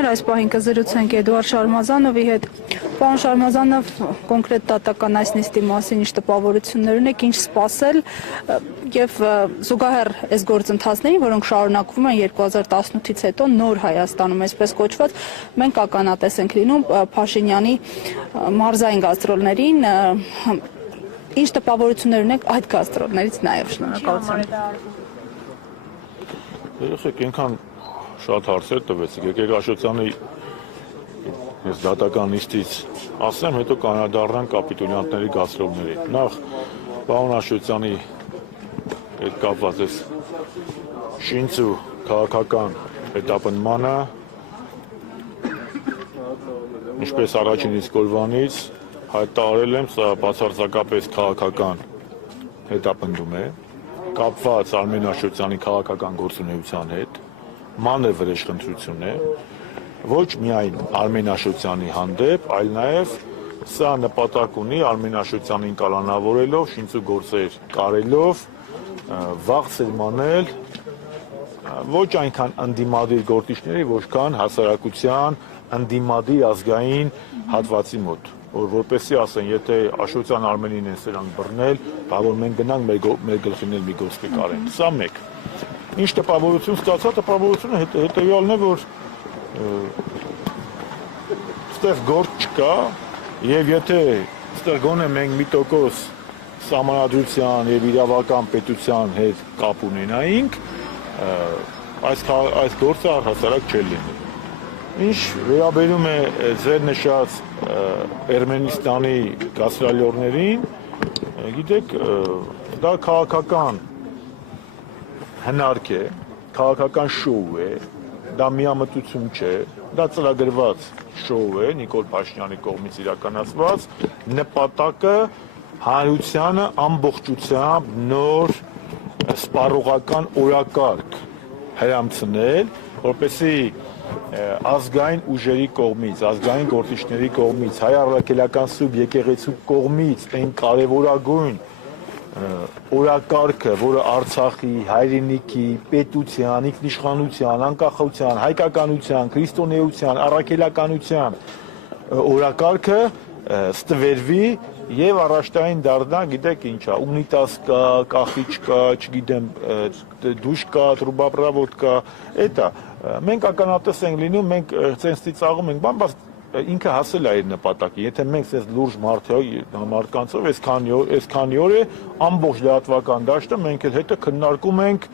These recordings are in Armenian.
էր այս պահին կզրուցենք Էդուարդ Շարմազանովի հետ։ Պարոն Շարմազանով, կոնկրետ դատական այս նիստի մասին ինչ տպավորություններ ունեք, ինչ սպասել եւ զուգահեռ այս գործընթացներին, որոնք շարունակվում են 2018-ից հետո նոր Հայաստանում, այսպես կոչված, մենք ականատես ենք լինում Փաշինյանի մարզային գաստրոլներին, ինչ տպավորություններ ունեք այդ գաստրոլներից նաեւ, շնորհակալություն։ Եղեք այնքան շատ հարցեր տվեցիք, եկեք Աշոտյանի ես դատական նիստից ասեմ, հետո կանադառնան կապիտուլյանտների գաստրոլների։ Նախ պարոն Աշոտյանի հետ կապված էս շինծու քաղաքական հետապնդմանը, ինչպես առաջին իսկ օրվանից հայտարարել եմ, սա բացարձակապես քաղաքական հետապնդում է, կապված Արմեն Աշոտյանի քաղաքական գործունեության հետ, մանր վրեժխնդրություն է, ոչ միայն Արմեն Աշոտյանի հանդեպ, այլ նաև սա նպատակ ունի Արմեն Աշոտյանին կալանավորելով, շինծու գործեր կարելով, վաղ սերմանել ոչ այնքան ընդդիմադիր գործիչների, որքան հասարակության ընդդիմադիր ազգային հատվածի մոտ, որպեսզի ասեն, եթե Աշոտյան Արմենին են սրանք բռնել, բա որ մենք գնանք մեր գլխին էլ մի գործ կկարենք։ Սա մեկ։ Ինչ տպավորություն ստացա, տպավորությունը հետևյալն է, որ ստեղ գործ չկա, եւ եթե ստեղ գոնե մենք 1% սահմանադրության եւ իրավական պետության հետ կապ ունենայինք, այս գործը առհասարակ չէր լինի։ Ինչ վերաբերում է ձեր նշած Էրմենիստանի գաստրոլորներին, գիտեք, դա քաղաքական հնարք է, քաղաքական շոու է, դա միամտություն չէ, դա ծրագրված շոու է Նիկոլ Փաշինյանի կողմից իրականացված, նպատակը հանրությանը ամբողջությամբ նոր սպառողական օրակարգ հրամցնել, որպեսզի ազգային ուժերի կողմից, ազգային գործիչների կողմից, հայ առաքելական սուրբ եկեղեցու կողմից այն կարևորագույն օրակարգը, որը Արցախի, հայրենիքի, պետության, ինքնիշխանության, անկախության, հայկականության, քրիստոնեության, առաքելականության օրակարգը ստվերվի եւ առաջտային դառնա, գիտեք ինչա, ունիտաս կա, կախիչ կա, չգիտեմ, դուշ կա, տրուբապրավոտ կա, էտա։ Մենք ականատես ենք լինում, մենք ցենց ծիծաղում ենք, բայց ինքը հասել է իր նպատակի։ Եթե մենք ցենց լուրջ մարդկանցով այսքանի օր է ամբողջ լրատվական դաշտը մենք էլ հետը քննարկում ենք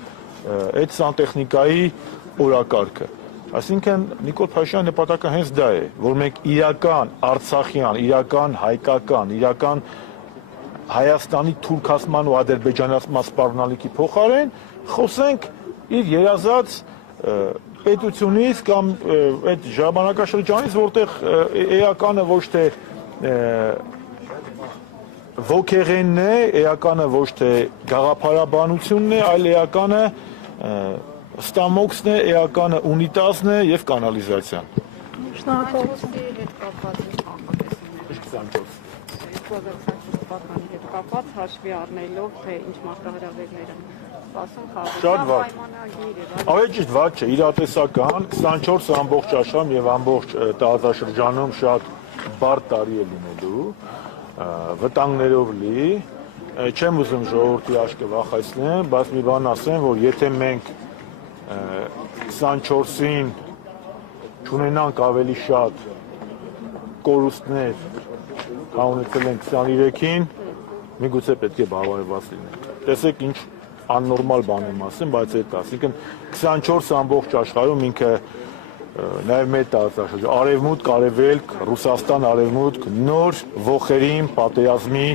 այդ սանտեխնիկայի օրակարգը։ Այսինքն Նիկոլ Փաշինյանի նպատակը հենց դա է, որ մենք իրական արցախյան, իրական հայկական, իրական Հայաստանի թուրքացման ու ադրբեջանացման սպառնալիքի փոխարեն խոսենք իր երազած պետությունից կամ այդ ժամանակաշրջանից, որտեղ էականը ոչ թե ոգեղենն է, էականը ոչ թե գաղափարաբանությունն է, այլ էականը ստամոքսն է, էականը ունիտազն է եւ կանալիզացիան։ Շնորհակալություն։ հետ կապված 2024 հետ կապված հաշվի առնելով, թե ինչ մարտահրավերներ են սպասում քաղաքական Ավելի ճիշտ վատ չէ, իրատեսական 24 ամբողջ աշխարհում եւ ամբողջ տարածաշրջանում շատ բարդ տարի է լինելու, վտանգներով լի, չեմ ուզում ժողովրդի աչքը վախեցնեմ, բայց մի բան ասեմ, որ եթե մենք 24-ին չունենանք ավելի շատ կորուստներ, քան ունեցել ենք 23-ին, միգուցե պետք է բավարարված լինենք։ Տեսեք ինչ աննորմալ բան եմ ասում, բայց այդ ասինքն 24 ամբողջ աշխարհում ինքը նաև մեր տարածաշրջան արևմուտք, արևելք, Ռուսաստան, արևմուտք նոր ոխերին պատերազմի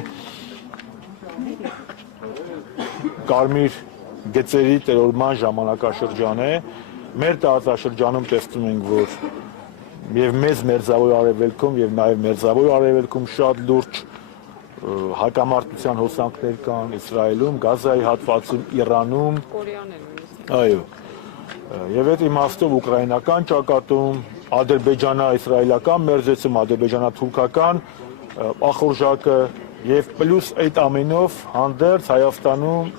կարմիր գծերի տերորման ժամանակաշրջան է։ Մեր տարածաշրջանում տեսնում ենք, որ եւ մեծ մերձավոր արևելքում եւ նաեւ մերձավոր արևելքում շատ լուրջ հակամարտության հոսանքներ կան Իսրայելում, Գազայի հատվածում, Իրանում, այո, եւ այդ իմաստով ուկրաինական ճակատում, ադրբեջանա-իսրայելական մերձեցում, ադրբեջանա-թուրքական ախորժակը եւ պլյուս այդ ամենով հանդերձ Հայաստանում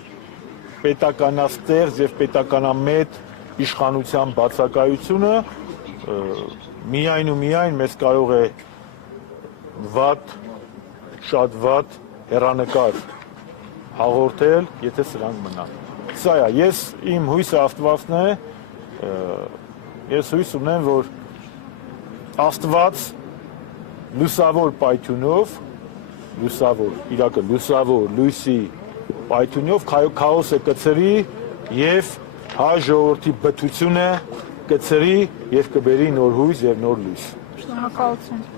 պետականաստեղծ եւ պետականամետ իշխանության բացակայությունը, միայն ու միայն մեզ կարող է վատ, շատ վատ հեռանկար հաղորդել, եթե սրանք մնան։ Սա է, ես իմ հույսը Աստվածն է, ես հույս ունեմ, որ Աստված լուսավոր պայթյունով, իրակը լուսավոր լույսի պայթյունով քաոսը կծրի եւ հայ ժողովրդի բթությունը կծրի եւ կբերի նոր հույս եւ նոր լույս։ Շնորհակալություն։